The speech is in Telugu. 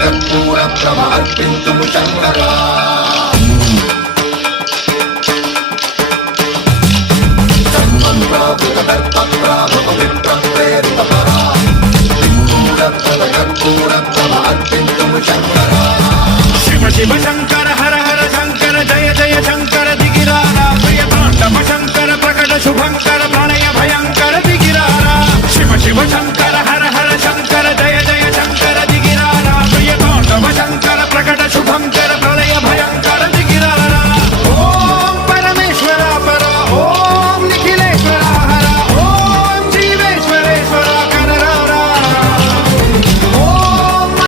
కర్పూర భ్రమ అర్పించుము శంకరా జన్మం ప్రాభుత దర్ప ప్రాభవ విప్ర ప్రేరిత పరా